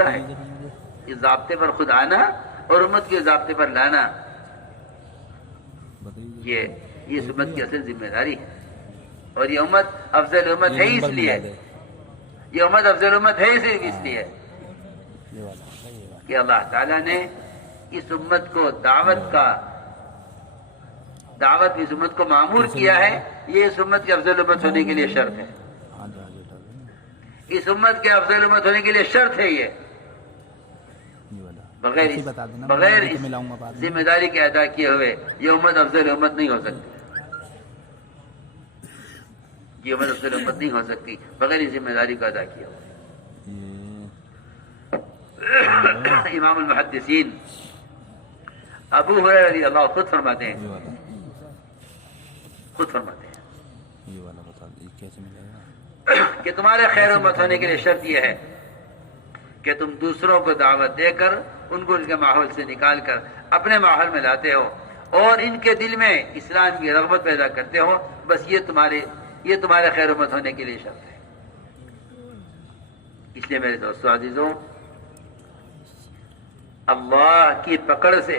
ہے اس ضابطے پر خود آنا اور امت کے ضابطے پر لانا، یہ اس امت کی اصل ذمہ داری ہے۔ اور یہ امت افضل امت ہے اس لیے، یہ امت افضل امت ہے صرف اس لیے کہ اللہ تعالیٰ نے اس امت کو دعوت اس امت کو معمور کیا ہے۔ یہ اس امت کے افضل امت ہونے کے لیے شرط ہے، اس امت کے افضل امت ہونے کے لیے شرط ہے۔ یہ بغیر اس ذمہ داری کے ادا کیے ہوئے یہ امت افضل امت نہیں ہو سکتی، یہ امت افضل امت نہیں ہو سکتی بغیر اس ذمہ داری کو ادا کیے ہوئے۔ امام المحدثین ابو ہریرہ رضی اللہ عنہ خود فرماتے ہیں کہ تمہارے خیر امت ہونے کے لیے شرط یہ ہے کہ تم دوسروں کو دعوت دے کر ان کو ان کے ماحول سے نکال کر اپنے ماحول میں لاتے ہو اور ان کے دل میں اسلام کی رغبت پیدا کرتے ہو، بس یہ تمہارے خیر امت ہونے کے لیے شرط ہے۔ اس لیے میرے دوستو عزیزوں، اللہ کی پکڑ سے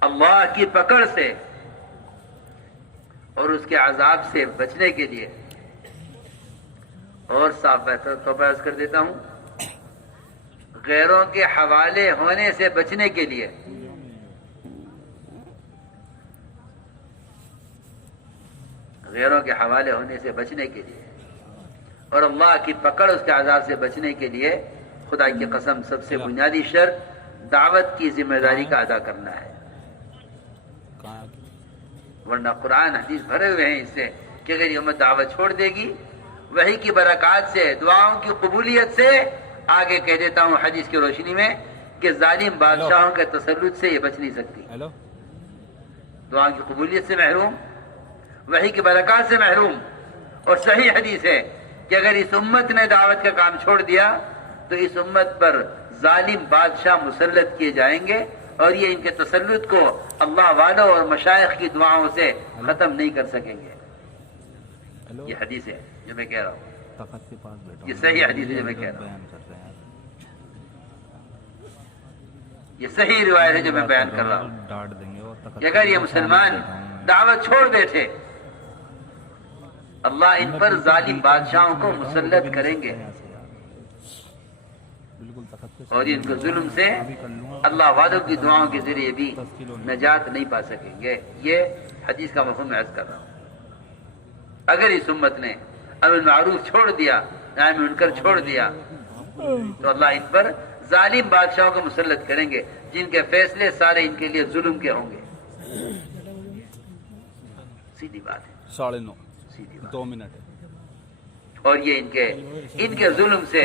اللہ کی پکڑ سے اور اس کے عذاب سے بچنے کے لیے، اور صاف بہتر طور پر عرض کر دیتا ہوں، غیروں کے حوالے ہونے سے بچنے کے لیے، غیروں کے حوالے ہونے سے بچنے کے لیے اور اللہ کی پکڑ اس کے عذاب سے بچنے کے لیے، خدا کی قسم سب سے بنیادی شرط دعوت کی ذمہ داری کا ادا کرنا ہے۔ ورنہ قرآن حدیث بھرے ہوئے ہیں اس سے کہ اگر یہ امت دعوت چھوڑ دے گی، وحی کی برکات سے، دعاؤں کی قبولیت سے، آگے کہہ دیتا ہوں حدیث کی روشنی میں کہ ظالم بادشاہوں کے تسلط سے یہ بچ نہیں سکتی، دعاؤں کی قبولیت سے محروم، وحی کی برکات سے محروم۔ اور صحیح حدیث ہے کہ اگر اس امت نے دعوت کا کام چھوڑ دیا تو اس امت پر ظالم بادشاہ مسلط کیے جائیں گے اور یہ ان کے تسلط کو اللہ والوں اور مشائخ کی دعاؤں سے ختم نہیں کر سکیں گے۔ یہ حدیث ہے جو میں کہہ رہا ہوں، یہ صحیح حدیث ہے جو میں کہہ رہا ہوں، یہ صحیح روایت ہے جو میں بیان کر رہا ہوں کہ اگر یہ مسلمان دعوت چھوڑ بیٹھے، اللہ ان پر ظالم بادشاہوں کو مسلط کریں گے اور ان کو ظلم سے اللہ والوں کی دعاؤں کے ذریعے بھی نجات نہیں پا سکیں گے۔ یہ حدیث کا مفہوم میں عرض کر رہا ہوں۔ اگر اس امت نے امر معروف چھوڑ دیا، نہی منکر چھوڑ دیا، تو اللہ ان پر ظالم بادشاہوں کو مسلط کریں گے جن کے فیصلے سارے ان کے لیے ظلم کے ہوں گے۔ سیدھی بات ہے، 9:30 سیدھی بات۔ 2 منٹ ہے۔ اور یہ ان کے ظلم سے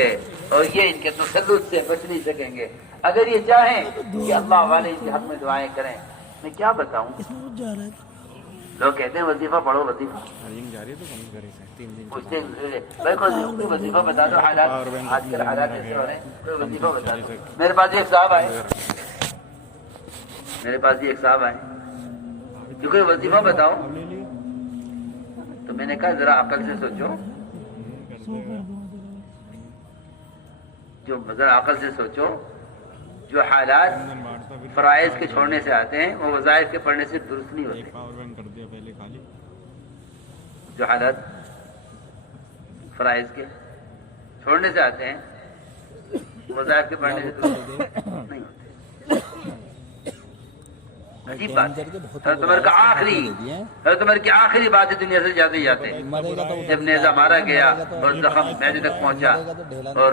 اور یہ ان کے تسلط سے بچ نہیں سکیں گے۔ اگر یہ چاہیں کہ اللہ والے ان کے حق میں دعائیں کریں، میں کیا بتاؤں، لوگ کہتے ہیں وظیفہ پڑھو، وظیفہ پوچھتے ہیں بھائی کوئی وظیفہ بتا دو، حالات آج کل حالات ایسے ہو رہے ہیں، کوئی وظیفہ بتا دو۔ میرے پاس ایک صاحب آئے کہ کوئی وظیفہ بتاؤ، تو میں نے کہا ذرا عقل سے سوچو، جو حالات فرائض کے چھوڑنے سے آتے ہیں وہ وظائف کے پڑھنے سے درست نہیں ہوتے۔ جو حالات فرائض کے چھوڑنے سے آتے ہیں وظائف کے پڑھنے سے درست نہیں ہوتے۔ عجیب بات ہے، حضرت عمر کی آخری بات ہے دنیا سے جاتے جب نیزہ مارا گیا اور زخم معدے تک پہنچا اور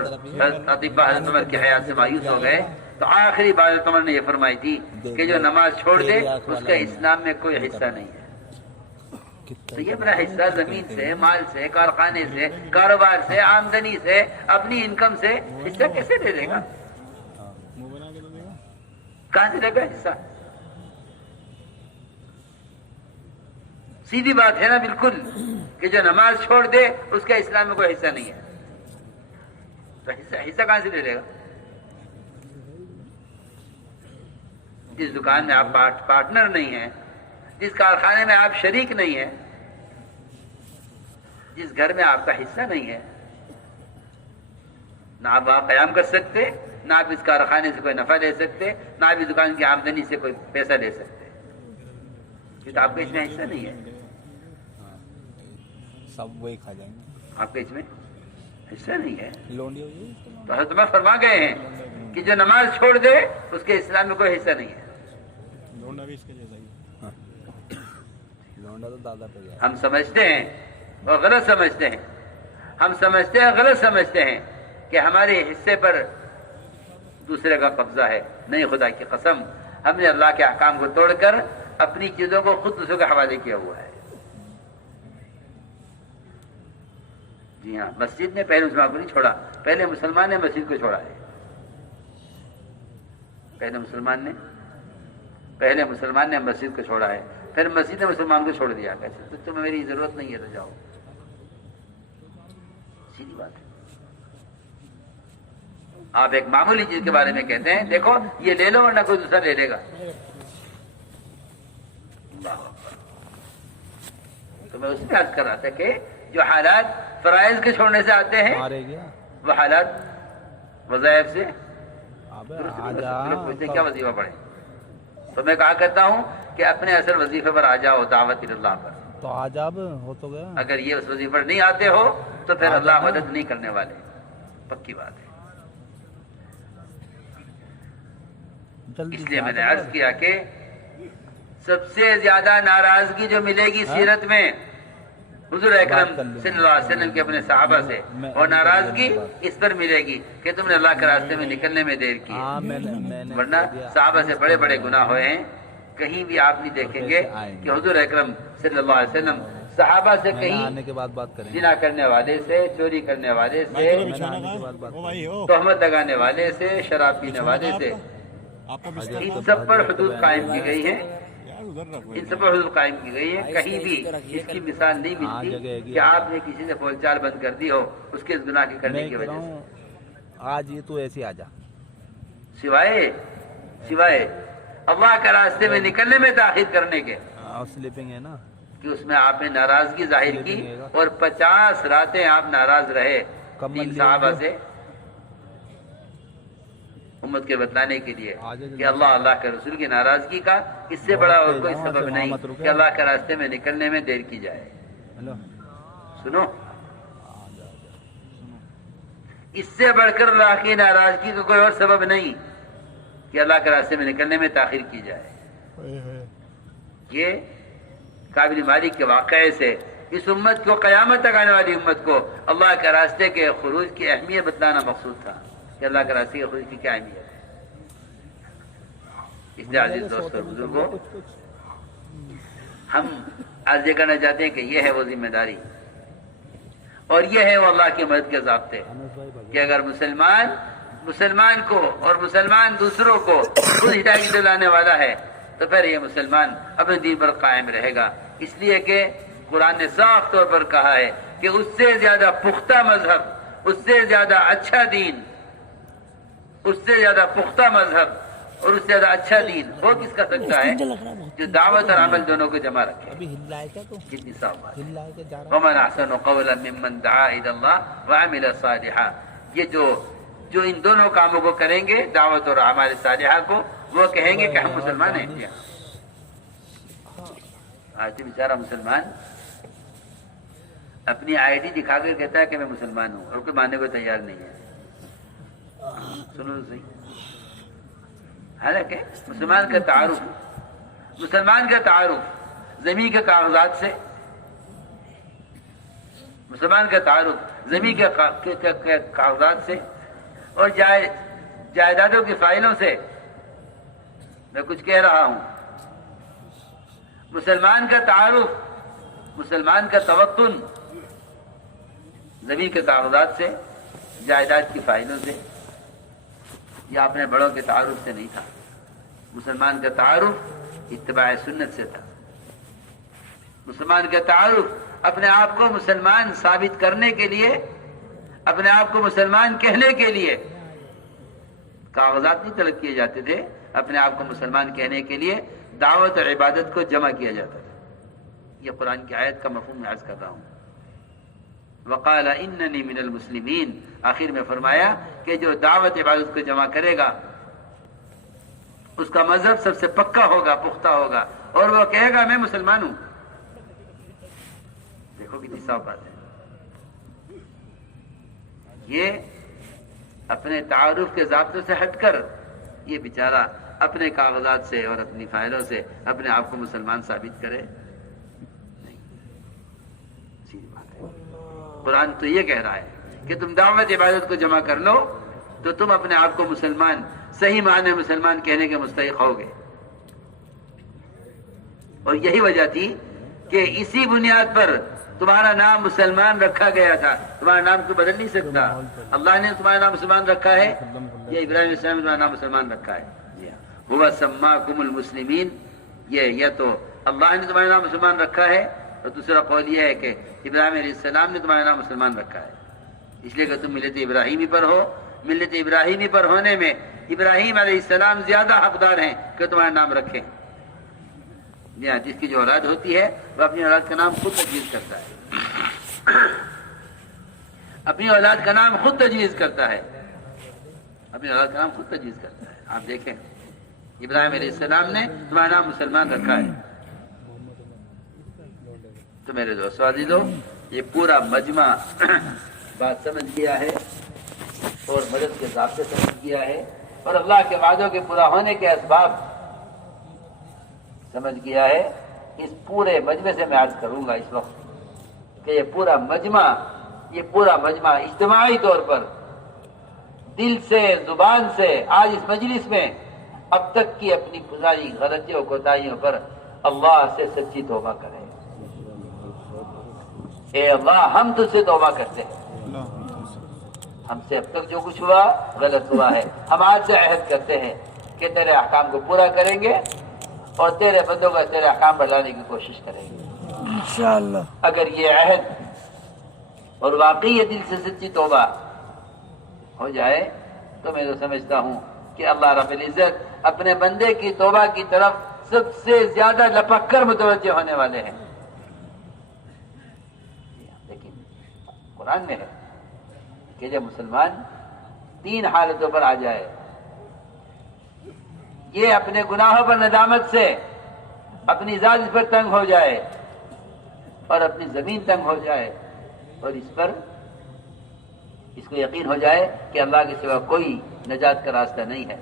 اطباء حضرت عمر کی حیات سے مایوس ہو گئے، تو آخری بات حضرت عمر نے یہ فرمائی تھی کہ جو نماز چھوڑ دے اس کا اسلام میں کوئی حصہ نہیں ہے۔ تو یہ اپنا حصہ زمین سے، مال سے، کارخانے سے، کاروبار سے، آمدنی سے، اپنی انکم سے حصہ کیسے دے دے گا؟ کہاں سے دے گا حصہ؟ سیدھی بات ہے نا بالکل کہ جو نماز چھوڑ دے اس کا اسلام میں کوئی حصہ نہیں ہے، تو حصہ کہاں سے دے دے گا؟ جس دکان میں آپ پارٹنر نہیں ہیں، جس کارخانے میں آپ شریک نہیں ہیں، جس گھر میں آپ کا حصہ نہیں ہے، نہ آپ وہاں قیام کر سکتے، نہ آپ اس کارخانے سے کوئی نفع لے سکتے، نہ آپ اس دکان کی آمدنی سے کوئی پیسہ لے سکتے، کیونکہ آپ کا اس میں حصہ نہیں ہے، سب وہی کھا جائیں گے، آپ کا اس میں حصہ نہیں ہے۔ لونڈی ہوئی تو حضرت عمر فرما گئے ہیں کہ جو نماز چھوڑ دے اس کے اسلام میں کوئی حصہ نہیں ہے۔ لونڈا بھی اس کے جیسا ہی، لونڈا تو دادا پہ گیا۔ ہم سمجھتے ہیں اور غلط سمجھتے ہیں، ہم سمجھتے ہیں غلط سمجھتے ہیں کہ ہمارے حصے پر دوسرے کا قبضہ ہے۔ نہیں، خدا کی قسم، ہم نے اللہ کے احکام کو توڑ کر اپنی چیزوں کو خود دوسروں کے حوالے کیا ہوا ہے۔ جی ہاں، مسجد نے پہلے مسلمان کو نہیں چھوڑا، پہلے مسلمان نے مسجد کو چھوڑا ہے۔ پہلے مسلمان نے مسجد کو چھوڑا ہے، پھر مسجد نے مسلمان کو چھوڑ دیا۔ کیسے؟ تو تمہیں میری ضرورت نہیں ہے تو جاؤ، سیدھی بات ہے۔ آپ ایک معمولی چیز کے بارے میں کہتے ہیں دیکھو یہ لے لو ورنہ کوئی دوسرا لے لے گا، تو میں اس میں عرض کر رہا تھا کہ جو حالات فرائض کے چھوڑنے سے آتے ہیں وہ حالات وظائف سے کیا وظیفہ پڑھیں؟ تو میں کہا کرتا ہوں کہ اپنے اصل وظیفے پر آ جاؤ، دعوت اللہ پر۔ تو آجاب ہو تو گیا، اگر یہ اس وظیفے پر نہیں آتے ہو تو پھر اللہ مدد نہیں کرنے والے، پکی بات ہے۔ اس لیے میں نے عرض کیا کہ سب سے زیادہ ناراضگی جو ملے گی سیرت میں حضور اکرم صلی اللہ علیہ وسلم کے اپنے صحابہ سے، اور ناراضگی اس پر ملے گی کہ تم نے اللہ کے راستے میں نکلنے میں دیر کی، ورنہ صحابہ سے بڑے بڑے گناہ ہوئے ہیں۔ کہیں بھی آپ نہیں دیکھیں گے کہ حضور اکرم صلی اللہ علیہ وسلم صحابہ سے کہیں زنا کرنے والے سے، چوری کرنے والے سے، تہمت لگانے والے سے، شراب پینے والے سے، ان سب پر حدود قائم کی گئی ہیں، ان سب پر حدود قائم کی گئی ہے۔ کہیں بھی اس کی مثال نہیں ملتی کہ آپ نے کسی سے بول چال بند کر دی ہو اس کے اس گناہ کے کرنے کی وجہ سے، آج یہ تو ایسے آ جا، سوائے اللہ کے راستے میں نکلنے میں تاخیر کرنے کے، سلیپنگ ہے نا کہ اس میں آپ نے ناراضگی ظاہر کی اور 50 راتیں آپ ناراض رہے ان صحابہ سے امت کے بتلانے کے لیے کہ اللہ کے رسول کی ناراضگی کا اس سے بڑا اور کوئی سبب نہیں کہ اللہ کے راستے میں نکلنے میں دیر کی جائے۔ سنو، اس سے بڑھ کر اللہ کی ناراضگی کا کوئی اور سبب نہیں کہ اللہ کے راستے میں نکلنے میں تاخیر کی جائے۔ یہ قابل مالک کے واقعے سے اس امت کو، قیامت تک آنے والی امت کو، اللہ کے راستے کے خروج کی اہمیت بتلانا مقصود تھا کہ اللہ کے راستے کے خروج کی کیا اہمیت ہے۔ اس لیے عزیز دوستوں اور بزرگوں، ہم عرض کرنا چاہتے ہیں کہ یہ ہے وہ ذمہ داری اور یہ ہے وہ اللہ کی مدد کے ضابطے کہ اگر مسلمان کو اور مسلمان دوسروں کو خود ہدایت دلانے والا ہے تو پھر یہ مسلمان اپنے دین پر قائم رہے گا۔ اس لیے کہ قرآن نے صاف طور پر کہا ہے کہ اس سے زیادہ پختہ مذہب، اس سے زیادہ اچھا دین، اس سے زیادہ پختہ مذہب اور اس سے زیادہ اچھا دین وہ کس کا سکتا ہے جو دعوت اور عمل دونوں کو جمع رکھے۔ کتنی صاف بات ہے۔ ومن احسن قولا ممن دعا الی اللہ وعمل صالحا، یہ جو ان دونوں کاموں کو کریں گے، دعوت اور اعمال صالحہ کو، وہ کہیں گے کہ ہم مسلمان ہیں۔ آج بیچارہ مسلمان اپنی آئی ڈی دکھا کر کہتا ہے کہ میں مسلمان ہوں اور کوئی ماننے کو تیار نہیں ہے۔ سنو تو صحیح، حالانکہ مسلمان کا تعارف زمین کے کاغذات سے، مسلمان کا تعارف زمین کے کاغذات سے اور جائیدادوں کی فائلوں سے، میں کچھ کہہ رہا ہوں، مسلمان کا تعارف، مسلمان کا توطن زمین کے کاغذات سے، جائیداد کی فائلوں سے یا اپنے بڑوں کے تعارف سے نہیں تھا۔ مسلمان کا تعارف اتباع سنت سے تھا۔ مسلمان کا تعارف اپنے آپ کو مسلمان ثابت کرنے کے لیے، اپنے آپ کو مسلمان کہنے کے لیے کاغذات نہیں طلب کیے جاتے تھے، اپنے آپ کو مسلمان کہنے کے لیے دعوت اور عبادت کو جمع کیا جاتا تھا. یہ قرآن کی آیت کا مفہوم میں عرض کر رہا ہوں. وقال اننی من المسلمین، آخر میں فرمایا کہ جو دعوت عبادت کو جمع کرے گا اس کا مذہب سب سے پکا ہوگا، پختہ ہوگا، اور وہ کہے گا میں مسلمان ہوں. دیکھو کتنی صاف بات ہے. یہ اپنے تعارف کے ضابطوں سے ہٹ کر یہ بیچارہ اپنے کاغذات سے اور اپنی فائلوں سے اپنے آپ کو مسلمان ثابت کرے. نہیں، سیدھی بات ہے. قرآن تو یہ کہہ رہا ہے کہ تم دعوت عبادت کو جمع کر لو تو تم اپنے آپ کو مسلمان، صحیح معنی مسلمان کہنے کے مستحق ہوگے. اور یہی وجہ تھی کہ اسی بنیاد پر تمہارا نام مسلمان رکھا گیا تھا. تمہارا نام تو بدل نہیں سکتا. اللہ نے تمہارا نام مسلمان رکھا ہے، یہ ابراہیم علیہ السلام نے تمہارا نام مسلمان رکھا ہے. ہوا سماکم المسلمین، یہ تو اللہ نے تمہارا نام مسلمان رکھا ہے، اور دوسرا قول یہ ہے کہ ابراہیم علیہ السلام نے تمہارا نام مسلمان رکھا ہے، اس لیے کہ تم ملت ابراہیمی پر ہو. ملت ابراہیمی پر ہونے میں ابراہیم علیہ السلام زیادہ حقدار ہیں کہ تمہارا نام رکھیں. جس کی جو اولاد ہوتی ہے وہ اپنی اولاد کا نام خود تجویز کرتا ہے، اپنی اولاد کا نام خود تجویز کرتا ہے، اپنی اولاد کا نام خود تجویز کرتا ہے. آپ دیکھیں ابراہیم علیہ السلام نے تمہارا نام مسلمان رکھا ہے. تو میرے دوستو عزیزو، یہ پورا مجمع بات سمجھ گیا ہے اور مدد کے ضابطے سمجھ گیا ہے اور اللہ کے وعدوں کے پورا ہونے کے اسباب سمجھ گیا ہے. اس پورے مجمع سے میں عرض کروں گا اس وقت کہ یہ پورا مجمع اجتماعی طور پر دل سے، زبان سے آج اس مجلس میں اب تک کی اپنی پرانی غلطیوں کوتاہیوں پر اللہ سے سچی توبہ کرے. اے اللہ، ہم تجھ سے توبہ کرتے ہیں، ہم سے اب تک جو کچھ ہوا غلط ہوا ہے. ہم آج سے عہد کرتے ہیں کہ تیرے احکام کو پورا کریں گے اور تیرے بندوں کا تیرے احکام پر لانے کی کوشش کریں گے انشاءاللہ. اگر یہ عہد اور واقعی یہ دل سے سچی توبہ ہو جائے تو میں تو سمجھتا ہوں کہ اللہ رب العزت اپنے بندے کی توبہ کی طرف سب سے زیادہ لپک کر متوجہ ہونے والے ہیں. لیکن قرآن میں ہے کہ جب مسلمان 3 حالتوں پر آ جائے، یہ اپنے گناہوں پر ندامت سے اپنی ذات پر تنگ ہو جائے اور اپنی زمین تنگ ہو جائے اور اس کو یقین ہو جائے کہ اللہ کے سوا کوئی نجات کا راستہ نہیں ہے.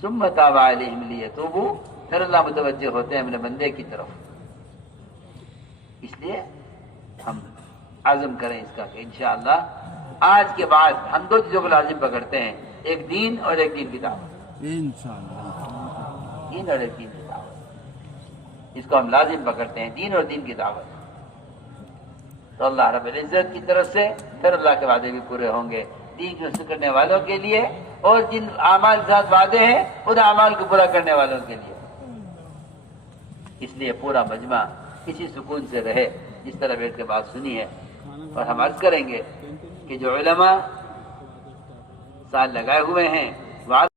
ثم تاب علیہم لیتوبوا، پھر اللہ متوجہ ہوتے ہیں اپنے بندے کی طرف. اس لیے ہم عزم کریں اس کا کہ انشاءاللہ آج کے بعد ہم 2 چیزوں کو لازم پکڑتے ہیں، ایک دین اور ایک دین کی دعوت. دین اور ایک دین کی دعوت، اس کو ہم لازم پکڑتے ہیں، دین اور دین کی دعوت. تو اللہ رب العزت کی طرف سے پھر اللہ کے وعدے بھی پورے ہوں گے دین کو حاصل کرنے والوں کے لیے، اور جن اعمال کے ساتھ وعدے ہیں ان اعمال کو پورا کرنے والوں کے لیے. اس لیے پورا مجمع اسی سکون سے رہے جس طرح بیٹھ کے بات سنی ہے. اور ہم عرض کریں گے کہ جو علماء سال لگائے ہوئے ہیں